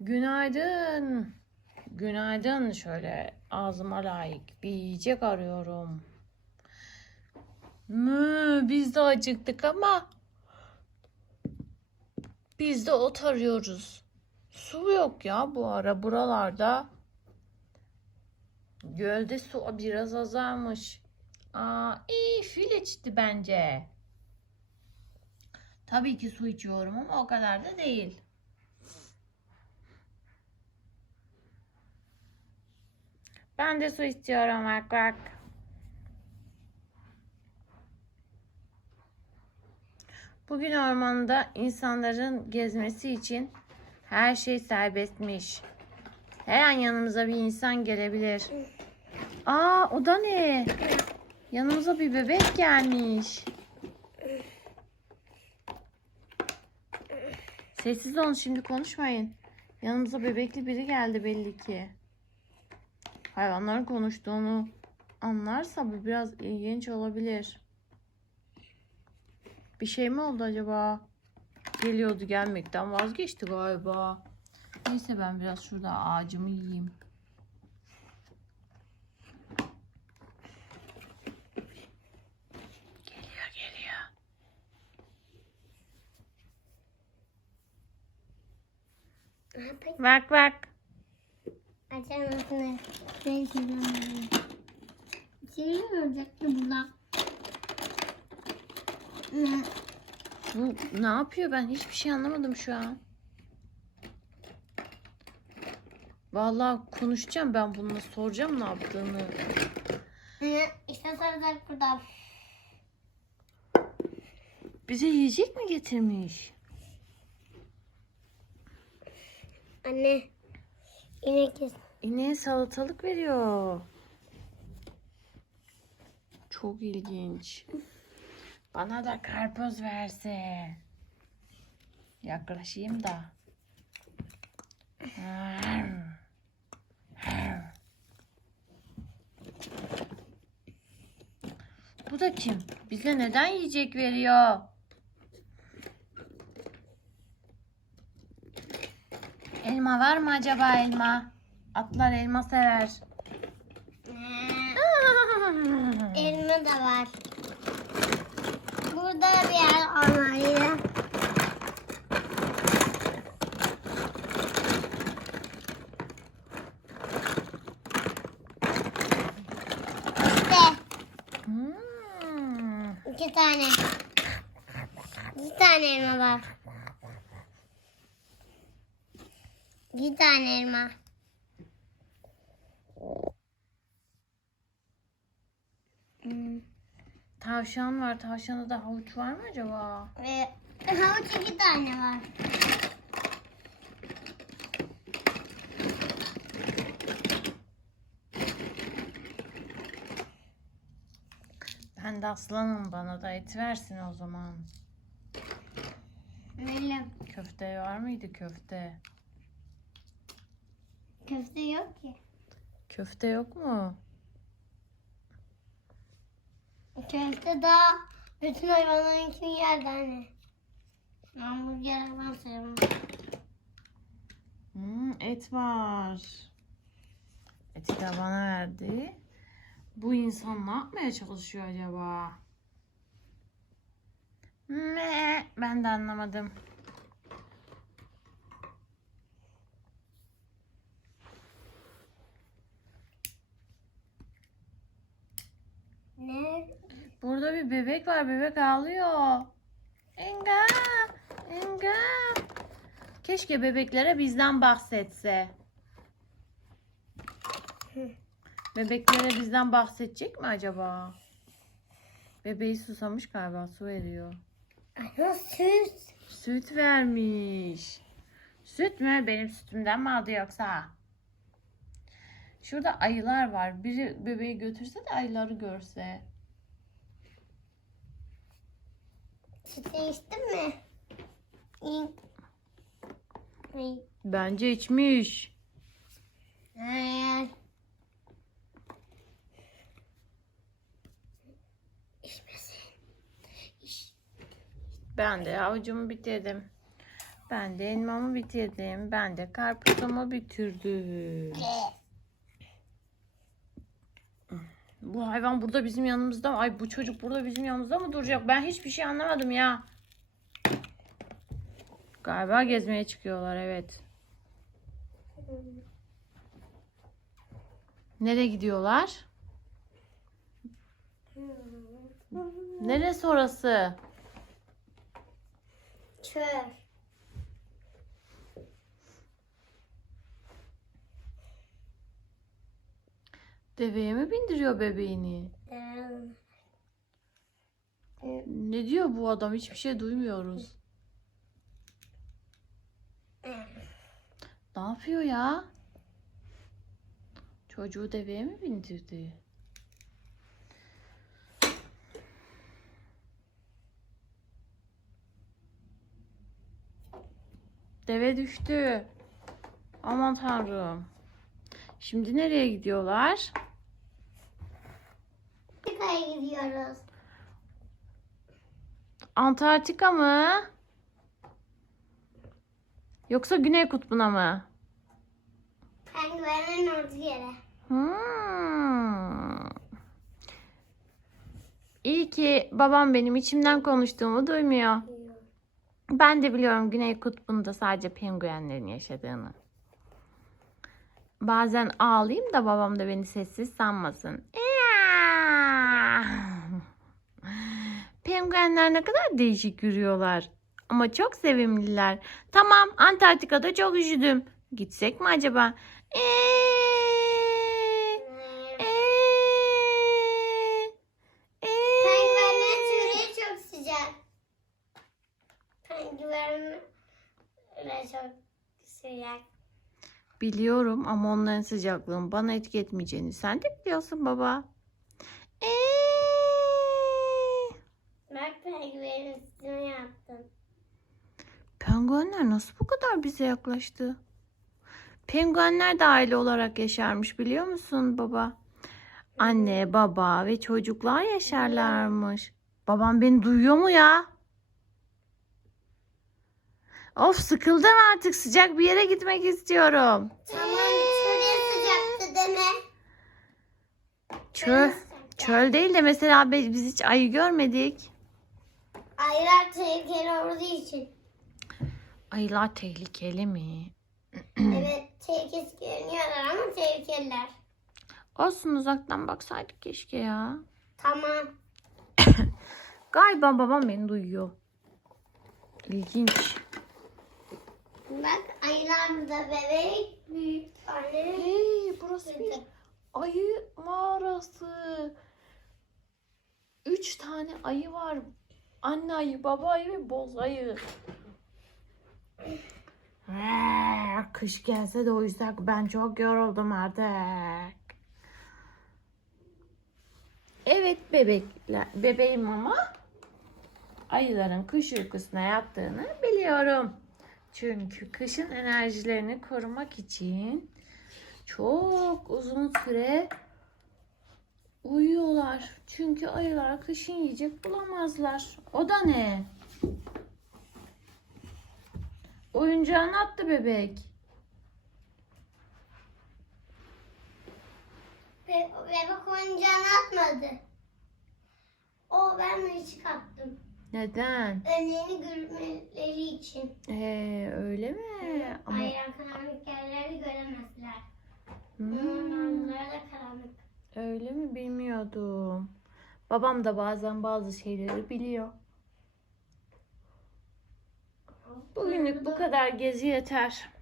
Günaydın. Günaydın. Şöyle ağzıma layık bir yiyecek arıyorum. Mü, biz de acıktık ama biz de ot arıyoruz. Su yok ya bu ara buralarda. Gölde su biraz azalmış. Aa, iyi fil içti bence. Tabii ki su içiyorum ama o kadar da değil. Ben de su istiyorum bak bak. Bugün ormanda insanların gezmesi için her şey serbestmiş. Her an yanımıza bir insan gelebilir. Aa o da ne? Yanımıza bir bebek gelmiş. Sessiz olun şimdi konuşmayın. Yanımıza bebekli biri geldi belli ki. Hayvanların konuştuğunu anlarsa bu biraz ilginç olabilir. Bir şey mi oldu acaba? Geliyordu gelmekten vazgeçti galiba. Neyse ben biraz şurada ağacımı yiyeyim. Geliyor geliyor. Ne yapayım? Mısın? Ben seviyorum. İçeri mi olacaktı burada? Ne? Bu ne yapıyor ben hiçbir şey anlamadım şu an. Vallahi konuşacağım ben bununla soracağım ne yaptığını. İşte saracak burada. Bize yiyecek mi getirmiş? Anne. İnek. İneğe salatalık veriyor. Çok ilginç. Bana da karpuz verse. Yaklaşayım da. Bu da kim? Bize neden yiyecek veriyor? Elma var mı acaba elma? Atlar elma sever. Elma da var. Burada bir yer onlarıyla. İşte Hmm. iki tane. İki tane elma var. İki tane elma. Hmm. Tavşan var. Tavşanda da havuç var mı acaba? Ve havuç iki tane var. Ben de aslanım bana da et versin o zaman. Böyle Köfte var mıydı köfte? Köfte yok ki. Köfte yok mu? Köfte daha bütün hayvanların kim yerde anne. Hamburger hayvan sayılmaz. Hmm, et var. Eti de bana verdi. Bu insan ne yapmaya çalışıyor acaba? Ne? Ben de anlamadım. Ne? Burada bir bebek var. Bebek ağlıyor. Enga, Enga. Keşke bebeklere bizden bahsetse. Bebeklere bizden bahsedecek mi acaba? Bebeği susamış galiba. Su veriyor. Ana süt. Süt vermiş. Süt mü? Benim sütümden mi aldı yoksa? Şurada ayılar var. Biri bebeği götürse de ayıları görse. Sütü içtin mi? Ay, Bence içmiş. Hayır. İçmesin. İç. Ben de avucumu bitirdim. Ben de elmamı bitirdim. Ben de karpuzumu bitirdim. Bu hayvan burada bizim yanımızda mı? Ay bu çocuk burada bizim yanımızda mı duracak? Ben hiçbir şey anlamadım ya. Galiba gezmeye çıkıyorlar evet. Nereye gidiyorlar? Neresi orası? Çöl. Deveye mi bindiriyor bebeğini? Ne diyor bu adam? Hiçbir şey duymuyoruz. Ne yapıyor ya? Çocuğu deveye mi bindirdi? Deve düştü. Aman tanrım. Şimdi nereye gidiyorlar? Antarktika'ya gidiyoruz. Antarktika mı? Yoksa Güney Kutbu'na mı? Penguenin olduğu yere. Hmm. İyi ki babam benim içimden konuştuğumu duymuyor. Ben de biliyorum Güney Kutbu'nda sadece penguenlerin yaşadığını. Bazen ağlayayım da babam da beni sessiz sanmasın. Penguenler ne kadar değişik yürüyorlar. Ama çok sevimliler. Tamam Antarktika'da çok üşüdüm. Gitsek mi acaba? Ee, ee, ee. Penguenler tüyleri çok sıcak. Penguenler çok sıcak. Biliyorum ama onların sıcaklığın bana etki etmeyeceğini sen de biliyorsun baba. Ee, Bak penguenin üstüne yaptım. Penguenler nasıl bu kadar bize yaklaştı? Penguenler de aile olarak yaşarmış biliyor musun baba? Anne, baba ve çocuklar yaşarlarmış. Babam beni duyuyor mu ya? Of sıkıldım artık sıcak bir yere gitmek istiyorum. Tamam şuraya sıcaktı deme. Çöl, çöl değil de mesela biz hiç ayı görmedik. Ayılar tehlikeli olduğu için. Ayılar tehlikeli mi? evet tehlikesi görünüyorlar ama tehlikeliler. Olsun uzaktan baksaydık keşke ya. Tamam. Galiba babam beni duyuyor. İlginç. Bak ayılar burada bebek büyük anne. Hey burası bir ayı mağarası. Üç tane ayı var. Anne ayı, baba ayı ve boz ayı. Kış gelse de uyusak ben çok yoruldum artık. Evet bebekler, bebeğim ama ayıların kış uykusuna yattığını biliyorum. Çünkü kışın enerjilerini korumak için çok uzun süre uyuyorlar. Çünkü ayılar kışın yiyecek bulamazlar. O da ne? Oyuncağını attı bebek. Be bebek oyuncağını atmadı. O ben bunu çıkarttım. Neden? Önlerini görmeleri için. Ee, öyle mi? Ama Ayılar karanlık yerleri göremezler. Hmm, da karanlık. öyle mi bilmiyordum. Babam da bazen bazı şeyleri biliyor. Bugünlük bu kadar gezi yeter.